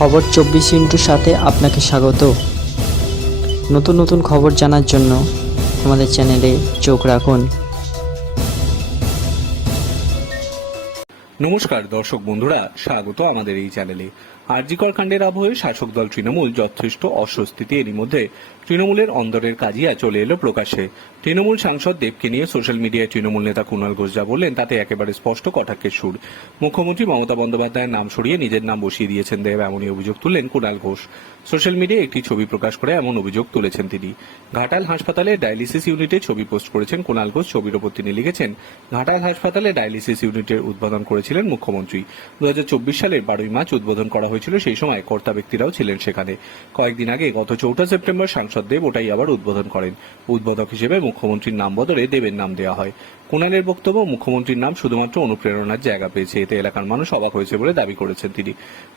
খবর 24 ইন্টুর সাথে আপনাকে স্বাগত। নতুন নতুন খবর জানার জন্য আমাদের চ্যানেলে চোখ রাখুন। নমস্কার দর্শক বন্ধুরা, স্বাগত আমাদের এই চ্যানেলে। আরজিকর কাণ্ডের আবহে শাসক দল তৃণমূল যথেষ্ট অস্বস্তিতে। এরই মধ্যে তৃণমূলের অন্দরের কাজিয়া চলে এলো প্রকাশ্যে। তৃণমূল সাংসদ দেবকে নিয়ে সোশ্যাল মিডিয়ায় তৃণমূল নেতা কুণাল ঘোষ যা বললেন তাতে একেবারে স্পষ্ট কটাক্ষের সুর। মুখ্যমন্ত্রী মমতা বন্দ্যোপাধ্যায়ের নাম সরিয়ে নিজের নাম বসিয়ে দিয়েছেন দেব, এমনই অভিযোগ তুললেন কুণাল ঘোষ। সোশ্যাল মিডিয়ায় একটি ছবি প্রকাশ করে এমন অভিযোগ তুলেছেন তিনি। ঘাটাল হাসপাতালে ডায়ালিসিস ইউনিটে ছবি পোস্ট করেছেন কুণাল ঘোষ। ছবির ওপর তিনি লিখেছেন, ঘাটাল হাসপাতালে ডায়ালিসিস ইউনিটের উদ্বোধন করেছিলেন মুখ্যমন্ত্রী। 2024 সালের 12ই মার্চ উদ্বোধন করা হয়েছিল। সেই সময় কর্তা ব্যক্তিরাও ছিলেন সেখানে। কয়েকদিন আগে গত 4 সেপ্টেম্বর সাংসদ দেব ওটাই আবার উদ্বোধন করেন। উদ্বোধক হিসেবে মুখ্যমন্ত্রীর নাম বদলে দেবের নাম দেওয়া হয়। কুণালের বক্তব্য, মুখ্যমন্ত্রীর নাম শুধুমাত্র অনুপ্রেরণার জায়গা পেয়েছে, এতে এলাকার মানুষ অবাক হয়েছে বলে দাবি করেছেন তিনি।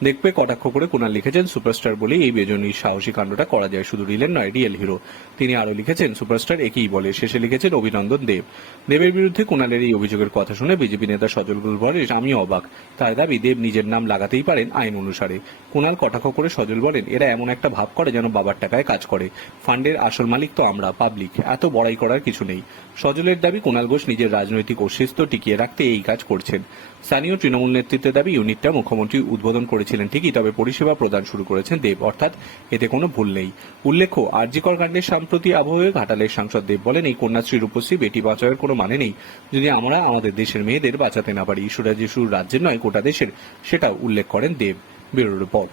দেখবে কটাক্ষ করে কুণাল লিখেছেন, সুপারস্টার বলেই এই বেজনীর সাহসী কাণ্ডটা করা যায়, শুধু রিলেন নয়, রিয়েল হিরো। তিনি আরও লিখেছেন, সুপারস্টার একেই বলে। শেষে লিখেছেন, অভিনন্দন দেব। দেবের বিরুদ্ধে কুণালের এই অভিযোগের কথা শুনে বিজেপি নেতা সজল ঘোষ বলেন, আমিও অবাক। তার দাবি, দেব নিজের নাম লাগাতেই পারেন আইন অনুসারে। কুণাল কটাক্ষ করে সজল বলেন, এরা এমন একটা ভাব করে যেন বাবার টাকায় কাজ করে। ফান্ডের আসল মালিক তো আমরা, পাবলিক। এত বড়াই করার কিছু নেই। সজলের দাবি, কুণাল ঘোষ নিজের রাজনৈতিক অস্তিত্ব টিকিয়ে রাখতে এই কাজ করছেন। স্থানীয় তৃণমূল নেতৃত্বের দাবি, ইউনিটটা মুখ্যমন্ত্রী উদ্বোধন করেছিলেন ঠিকই, তবে পরিষেবা প্রদান শুরু করেছেন দেব, অর্থাৎ এতে কোনো ভুল নেই। উল্লেখ্য, আরজিকর কাণ্ডের সাম্প্রতি আবহে ঘাটালের সাংসদ দেব বলেন, এই কন্যাশ্রী রূপশ্রী বেটি বাঁচাওয়ের কোনো মানে নেই যদি আমরা আমাদের দেশের মেয়েদের বাঁচাতে না পারি। ঈশ্বরা যিশুর রাজ্যের নয়, গোটা দেশের, সেটাও উল্লেখ করেন দেব। Bureau report.